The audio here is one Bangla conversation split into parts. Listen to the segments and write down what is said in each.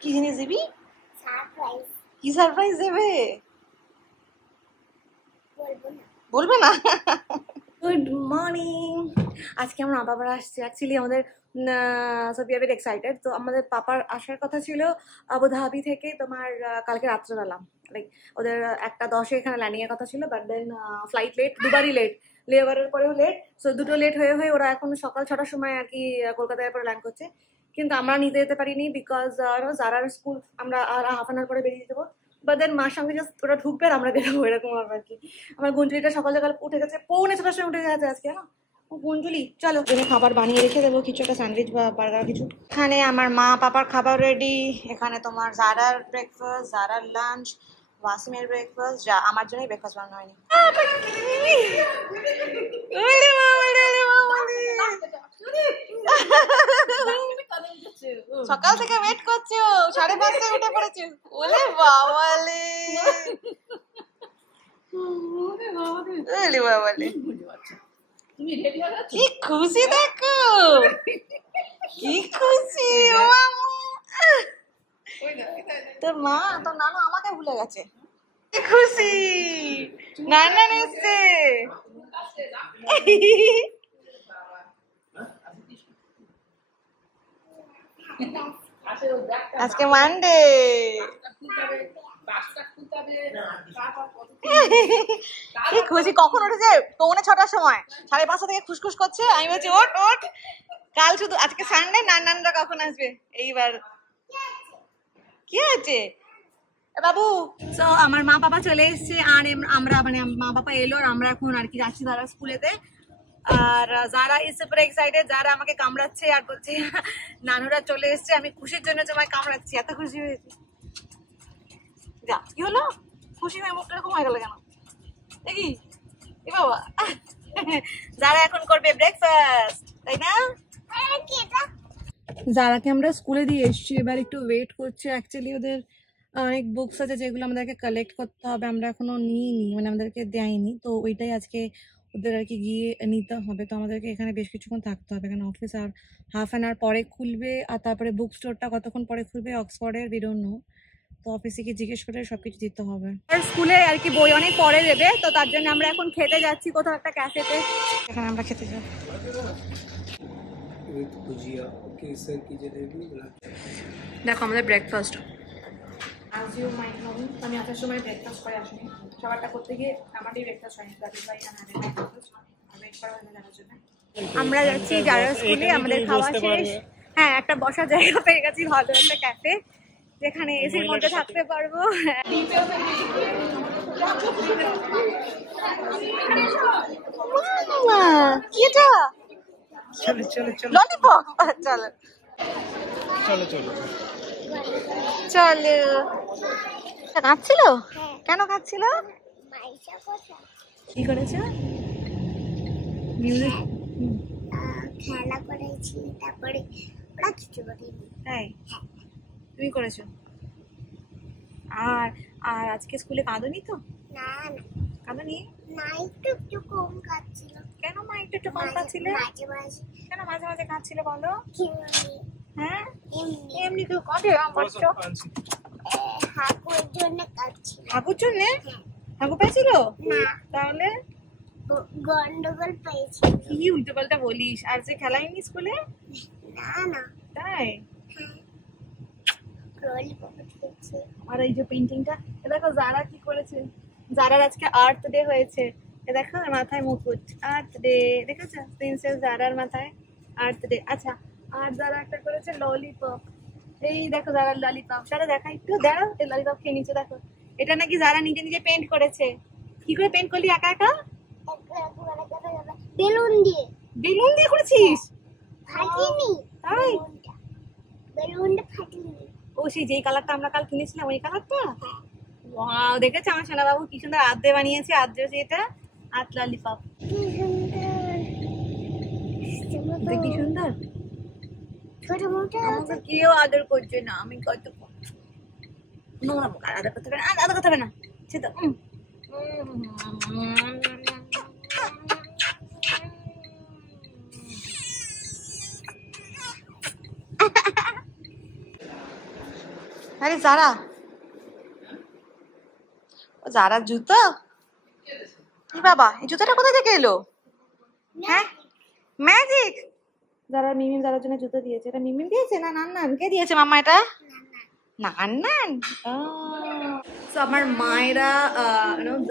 কি জিনিস দিবি? কি সারপ্রাইজ দেবে? বলবে না। Good morning. আজকে আমরা বাবার আসছি। অ্যাকচুয়ালি আমাদের so we are very excited. তো আমাদের পাপার আসার কথা ছিল আবুধাবি থেকে তোমার কালকে রাত্রেবেলা, লাইক ওদের 1:10 এখানে ল্যান্ডিং এর কথা ছিল, বাট দেন ফ্লাইট লেট, দুবারই লেট, লেবারের পরেও লেট। সো দুটো লেট হয়ে হয়ে ওরা এখন সকাল 6টার সময় আর কি কলকাতার পরে ল্যান্ড করছে। কিন্তু আমরা নিতে যেতে পারিনি বিকজ জারার স্কুল আমরা আর হাফ অ্যান আওয়ার পরে বেরিয়ে যাবো। বা দেন মার সঙ্গে জাস্ট ওরা ঢুকবে আর আমরা বেরোবো, এরকম আর কি। আমার গুঞ্জুলিটা সকাল সকাল উঠে গেছে, 6:45 সময় উঠে গেছে আজকে। না গুঞ্জুলি, চলো জন্য খাবার বানিয়ে রেখে দেবো, কিছু একটা স্যান্ডউইচ বা বার্গার কিছু। এখানে আমার মা পাপার খাবার রেডি। এখানে তোমার জারার ব্রেকফাস্ট, জারার লাঞ্চ, ওয়াসিমের ব্রেকফাস্ট, যা আমার জন্যই ব্রেকফাস্ট বানানো হয়নি। সকাল থেকে ওয়েট করছো, 5:30 উঠে পড়েছো। ওলে বাবালে, ওলে বাবালে, কি খুশি দেখো, কি খুশি। তোর মা, তোর নানু আমাকে ভুলে গেছে। কি খুশি, নানা এসছে। আজকে মানডে। কি খুশি। কখন উঠেছে? 6:45 সময়। 5:30 থেকে খুশখুশ করছে। আমি বলছি ওঠ ওঠ, কাল শুধু, আজকে সানডে, নানরা কখন আসবে এইবার? কি আছে বাবু? তো আমার মা বাবা চলে এসছে আর আমরা মানে মা বাবা এলো আর আমরা এখন আর কি যাচ্ছি যারা স্কুলেতে। আর যারা ইজ সুপার এক্সাইটেড, যারা আমাকে কামড়াচ্ছে আর বলছে নানুরা চলে এসছে, আমি খুশির জন্য তোমায় কামড়াচ্ছি, এত খুশি হয়েছি। যা, কি হলো? খুশি হয়ে মুখটা এরকম হয়ে গেল কেন? দেখি এ বাবা, যারা এখন করবে ব্রেকফাস্ট, তাই না? যারাকে আমরা স্কুলে দিয়ে এসছি, এবার একটু ওয়েট করছে। অ্যাকচুয়ালি ওদের অনেক বুকস আছে যেগুলো আমাদেরকে কালেক্ট করতে হবে, আমরা এখনো নিইনি, মানে আমাদেরকে দেয়নি। তো ওইটাই আজকে ওদের আর কি গিয়ে নিতে হবে। তো আমাদেরকে এখানে বেশ কিছুক্ষণ থাকতে হবে, কারণ অফিস আর হাফ অ্যান আওয়ার পরে খুলবে। আর তারপরে বুক স্টোরটা কতক্ষণ পরে খুলবে অক্সফোর্ডের, বি ডোন্ট নো। তো অফিসে গিয়ে জিজ্ঞেস করে সবকিছু দিতে হবে। আর স্কুলে আর কি বই অনেক পরে দেবে, তো তার জন্য আমরা এখন খেতে যাচ্ছি কোথাও একটা ক্যাফেতে। এখানে আমরা খেতে যাবো। দেখো আমাদের breakfast. As you might know, আমি আসার সময় ব্রেকফাস্ট করে আসিনি। সবারটা করতে গিয়ে আমারই ব্রেকফাস্ট হয়নি। আমরা যাচ্ছি যারা স্কুলে, আমাদের খাওয়া শেষ। হ্যাঁ, একটা বসার জায়গা পেয়ে গেছি, ভালো একটা ক্যাফে যেখানে এসির মধ্যে থাকতে পারবো। কি এটা? ললিপপ। চলো চলো চলো চলো। কাঁদছিল? কেন কাঁদছিল? কি করেছে? খেলা করেছি, তারপরে ওরা কিছু করেনি। তাই? তুমি করেছো? আর আর আজকে স্কুলে কাঁদোনি তো? না না কাঁদোনি? না, একটু একটু কম কাঁদছিল। কেন মা একটু একটু কম কাঁদছিলে? মাঝে মাঝে। কেন মাঝে মাঝে কাঁদছিলে বলো? হ্যাঁ এমনি এমনি তো কাঁদে আমার চোখ। হাগুর জন্য কাঁদছিল। হাগুর জন্য? হাগু পেয়েছিল? না, তাহলে গন্ডগোল পেয়েছি। কি উল্টো পাল্টা বলিস। আর যে খেলায়নি স্কুলে? না না। তাই? আর এই যে পেইন্টিংটা দেখো যারা কি করেছে। যারার আজকে আর্থ ডে হয়েছে, দেখো মাথায় মুকুট, আর্থ ডে, দেখেছো? প্রিন্সেস জারার মাথায় আর্থ ডে। আচ্ছা, আর যারা একটা করেছে ললিপপ, এই দেখো যারার ললিপপ। যারা দেখা একটু দাঁড়াও, এই ললিপপ খেয়ে নিচে দেখো। এটা নাকি যারা নিজে নিজে পেন্ট করেছে। কি করে পেন্ট করলি একা একা? বেলুন দিয়ে। বেলুন দিয়ে করেছিস? ফাটিনি। তাই? বেলুনটা ফাটিনি। ও সেই যেই কালারটা আমরা কাল কিনেছিলাম, ওই কালারটা? ওয়াও, দেখেছো আমার সোনা বাবু কি সুন্দর আর্ট দিয়ে বানিয়েছে। আর্ট দিয়েছে এটা, আর্ট ললিপপ। কি সুন্দর। ছোট মোটা আমাকে কেউ আদর করছে না, আমি কত নোংরা মুখ। আদর করতে হবে না, আদর করতে হবে না, সে তো আরে জারা, ও জারার জুতো? কি বাবা, এই জুতোটা কোথা থেকে এলো? হ্যাঁ, ম্যাজিক। যারা মিমিম যারার জন্য জুতো দিয়েছে, এটা মিমিম দিয়েছে না নান্নান? কে দিয়েছে মাম্মা এটা? নান্নান। তো আমার মায়েরা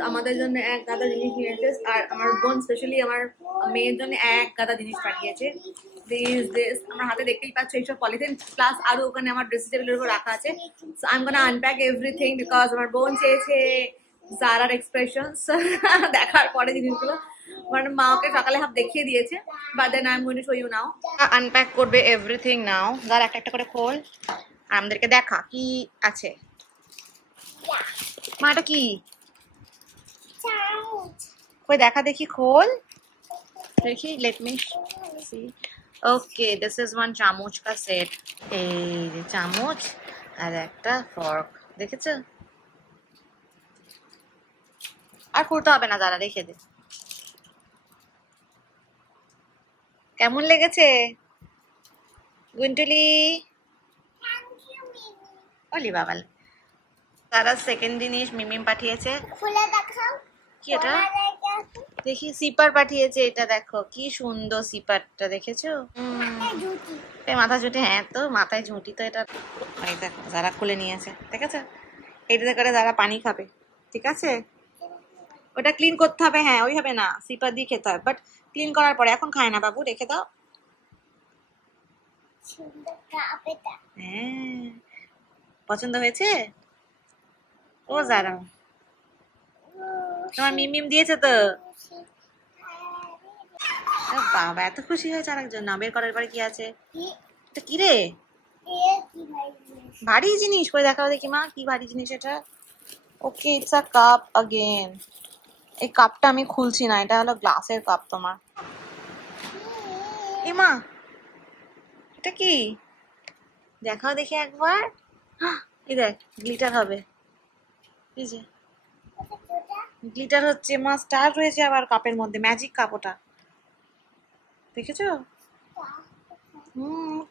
আমাদের জন্য এক গাদা জিনিস নিয়েছে, আর আমার বোন স্পেশালি আমার মেয়ের জন্য এক গাদা জিনিস পাঠিয়েছে। আমার হাতে দেখতেই পাচ্ছ এইসব পলিথিন, প্লাস আরো ওখানে আমার ড্রেসিং টেবিলের উপর রাখা আছে। So I am gonna unpack everything because আমার বোন চেয়েছে জারার এক্সপ্রেশনস দেখার পরে জিনিসগুলো। মানে মা ওকে সকালে হাফ দেখিয়ে দিয়েছে, but then I am going to show you now. Unpack করবে এভরিথিং নাও। যারা একটা একটা করে খোল, আমাদেরকে দেখা কি আছে। মা এটা কি? কই দেখা দেখি, খোল দেখি, let me see. Okay, this is one চামচ কা সেট। এই যে চামচ আর একটা ফর্ক, দেখেছো? আর খুলতে হবে না, দাঁড়া রেখে দে। কেমন লেগেছে গুন্টুলি? ওলি বাবাল। তারা সেকেন্ড জিনিস মিমিম পাঠিয়েছে। খুলে দেখাও কি এটা দেখি, সিপার পাঠিয়েছে। এটা দেখো কি সুন্দর সিপারটা, দেখেছো? মাথা ঝুঁটি, হ্যাঁ তো মাথায় ঝুঁটি তো এটা। এই দেখো যারা খুলে নিয়েছে, দেখেছো? এইটাতে করে যারা পানি খাবে, ঠিক আছে? ওটা ক্লিন করতে হবে, হ্যাঁ ওইভাবে না, সিপার দিয়ে খেতে হবে, বাট ক্লিন করার পরে। এখন খায় না বাবু, রেখে দাও। হ্যাঁ, পছন্দ হয়েছে? ও যারা তোমার মিমিম দিয়েছে তো। বাবা এত খুশি হয়েছে আরেকজন। না বের করার পরে কি আছে? এটা কি রে? ভারী জিনিস, কই দেখাও দেখি মা, কি ভারী জিনিস এটা? ওকে, ইটস আ কাপ अगेन। এই কাপটা আমি খুলছি না, এটা হলো গ্লাসের কাপ তোমার। এ মা, এটা কি দেখাও দেখি একবার। এই দেখ, গ্লিটার হবে। এই যে গ্লিটার হচ্ছে মা, স্টার রয়েছে আবার কাপের মধ্যে, ম্যাজিক কাপ ওটা, দেখেছো?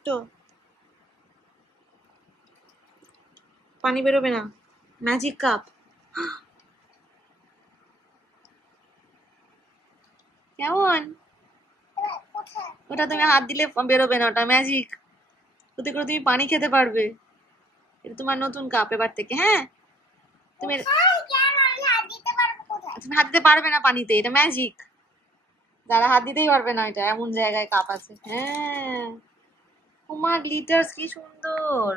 তো পানি বেরোবে না, ম্যাজিক কাপ। কেমন? ওটা তুমি হাত দিলে বেরোবে না, ওটা ম্যাজিক। ওতে করে তুমি পানি খেতে পারবে। এটা তোমার নতুন কাপ এবার থেকে, হ্যাঁ? তুমি তুমি হাত দিতে পারবে না পানিতে, এটা ম্যাজিক। যারা হাত দিতেই পারবে না, এটা এমন জায়গায় কাপ আছে। হ্যাঁ, ওমা গ্লিটার্স কি সুন্দর।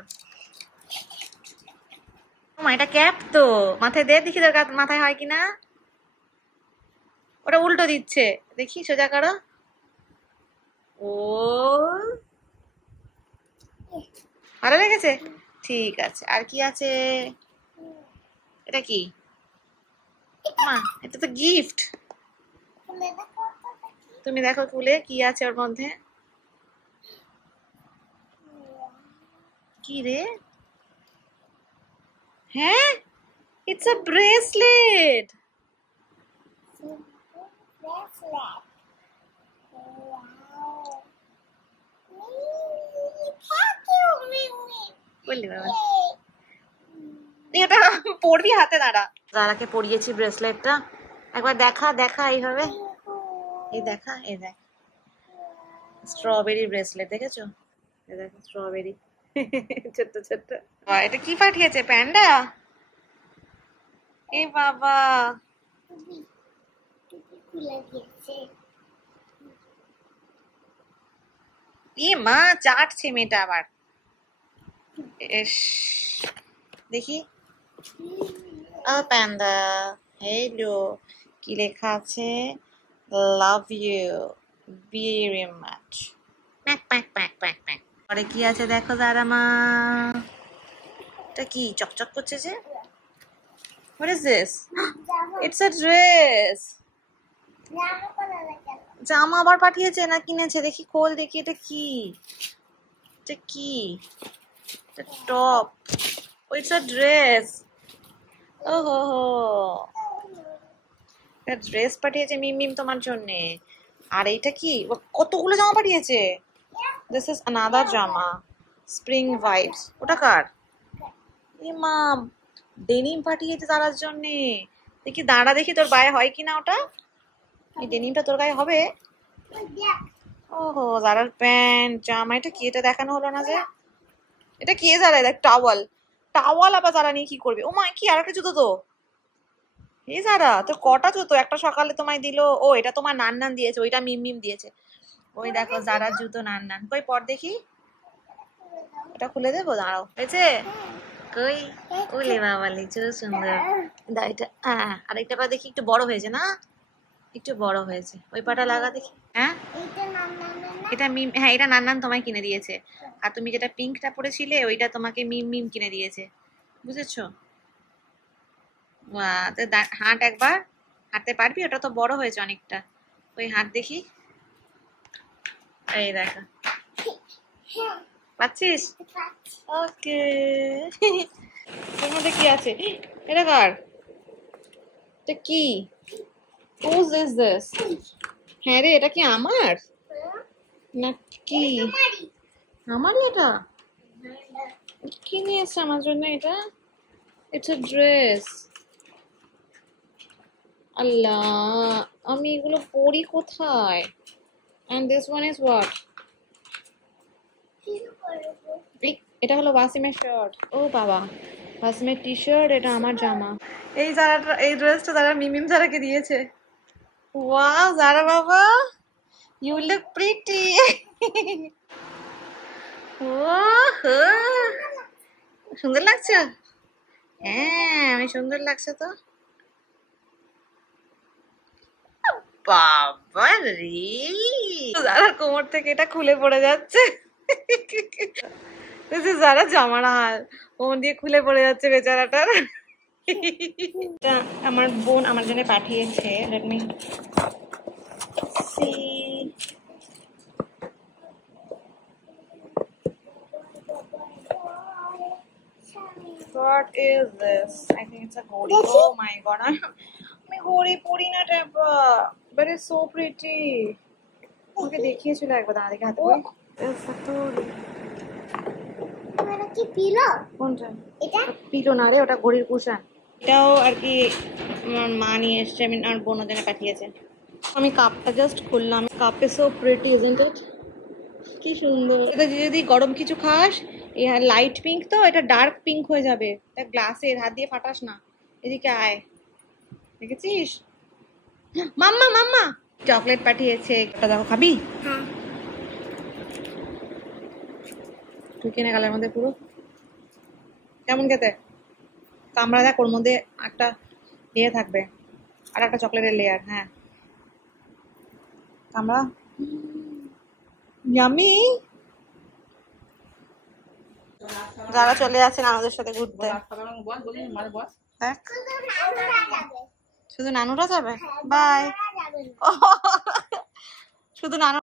ওমা এটা ক্যাপ তো, মাথায় দে দেখি, তোর মাথায় হয় কিনা। ওটা উল্টো দিচ্ছে, দেখি সোজা করো। ও ভালো লেগেছে, ঠিক আছে। আর কি আছে? এটা কি মা? এটা তো গিফট। তুমি দেখো খুলে কি আছে ওর মধ্যে। কি রে? হ্যাঁ, ইটস আ ব্রেসলেট। বললি বাবা, এটা পরবি হাতে, দাঁড়া। দাঁড়াকে পরিয়েছি ব্রেসলেটটা, একবার দেখা দেখা এইভাবে। এই দেখা, এই দেখ স্ট্রবেরি ব্রেসলেট, দেখেছো? এই দেখো স্ট্রবেরি ছোট্ট ছোট্ট। এটা কি পাঠিয়েছে? প্যান্ডা? এ বাবা, এ মা চাটছে মেয়েটা আবার। এস দেখি, প্যান্ডা, হ্যালো, কি লেখা আছে? Love you very much. Pack pack pack pack pack. পরে কি আছে দেখো যারা মা, এটা কি চকচক করছে যে? What is this? It's a dress. জামা আবার পাঠিয়েছে না কিনেছে? দেখি খোল দেখি, এটা কি? এটা কি? এটা top. Oh, it's a dress. Oh ho ho. একটা ড্রেস পাঠিয়েছে মিম তোমার জন্য। আর এইটা কি? কতগুলো জামা পাঠিয়েছে। This is another জামা, স্প্রিং ভাইবস। ওটা কার? মাম ডেনিম পাঠিয়েছে দাঁড়ার জন্যে। দেখি দাঁড়া, দেখি তোর গায়ে হয় কিনা ওটা। এই ডেনিমটা তোর গায়ে হবে? ওহো, দাঁড়ার প্যান্ট জামা। এটা কি, এটা দেখানো হলো না যে। এটা কি দাঁড়ায়, দেখ টাওয়াল। টাওয়াল আবার দাঁড়া নিয়ে কি করবে? ও মা, কি আর একটা জুতো তো। এই দাঁড়া, তোর কটা জুতো? একটা সকালে তোমায় দিলো, ও এটা তোমার নান দিয়েছে, ওইটা মিম মিম দিয়েছে। ওই দেখো জারার জুতো নান। কই পর দেখি, এটা খুলে দেবো, দাঁড়াও। হয়েছে? কই, ওলে বাবালে, চো সুন্দর। এটা আরেকটা পা দেখি, একটু বড় হয়েছে না? একটু বড় হয়েছে। ওই পাটা লাগা দেখি। হ্যাঁ এটা মিম, হ্যাঁ এটা নান তোমায় কিনে দিয়েছে। আর তুমি যেটা পিঙ্কটা পরেছিলে ওইটা তোমাকে মিম মিম কিনে দিয়েছে, বুঝেছো? হাঁট একবার, হাঁটতে পারবি? ওটা তো বড় হয়েছে অনেকটা। ওই হাঁট দেখি। এই দেখো, পাচ্ছিস? ওকে। এর মধ্যে কি আছে? এটা কার? এটা কি? Whose is this? হ্যাঁ রে, এটা কি আমার না কি? আমারই এটা। কি নিয়ে এসছে আমার জন্য এটা? It's a dress. আল্লাহ, আমি এগুলো পরি কোথায়? And this one is what? এটা হলো ওয়াসিমের শার্ট। ও বাবা, ওয়াসিমের টি শার্ট, এটা আমার জামা। এই জারাটা, এই ড্রেসটা যারা মিমিম জারাকে দিয়েছে। ওয়াও জারা বাবা, ইউ লুক প্রিটি। ওহো, সুন্দর লাগছে। হ্যাঁ আমি সুন্দর লাগছে তো। বাবা রে, জারার কোমর থেকে এটা খুলে পড়ে যাচ্ছে। যারা জামার হাল, কোমর দিয়ে খুলে পড়ে যাচ্ছে বেচারাটার। আমার বোন আমার জন্য পাঠিয়েছে। Let me see. What is this? I think it's a ঘড়ি. Oh my god, আমি ঘড়ি পরি না টাপা, but it's so pretty. ওকে দেখিয়েছিল একবার, দাঁড়া দেখে হাতে করি। এটা কি পিলো? কোনটা? এটা পিলো না রে, ওটা ঘড়ির কুশন। এটাও আর কি আমার মা নিয়ে এসছে, আমি আর বোন ওদের পাঠিয়েছে। আমি কাপটা জাস্ট খুললাম। কাপে সো প্রিটি, ইজন্ট ইট? কি সুন্দর। এটা যদি গরম কিছু খাস, এই লাইট পিঙ্ক তো, এটা ডার্ক পিঙ্ক হয়ে যাবে। এটা গ্লাসের, হাত দিয়ে ফাটাস না। এদিকে আয়, দেখেছিস? মাম্মা মাম্মা চকলেট পাঠিয়েছে। ওটা দেখো, খাবি? হ্যাঁ। তুই কিনে গালের মধ্যে পুরো কেমন খেতে? কামড়া দেখ, ওর মধ্যে একটা ইয়ে থাকবে, আর একটা চকলেটের লেয়ার। হ্যাঁ কামড়া। ইয়ামি। যারা চলে যাচ্ছেন আমাদের সাথে ঘুরতে, দেখ শুধু নানুরা যাবে। বাই। শুধু নানু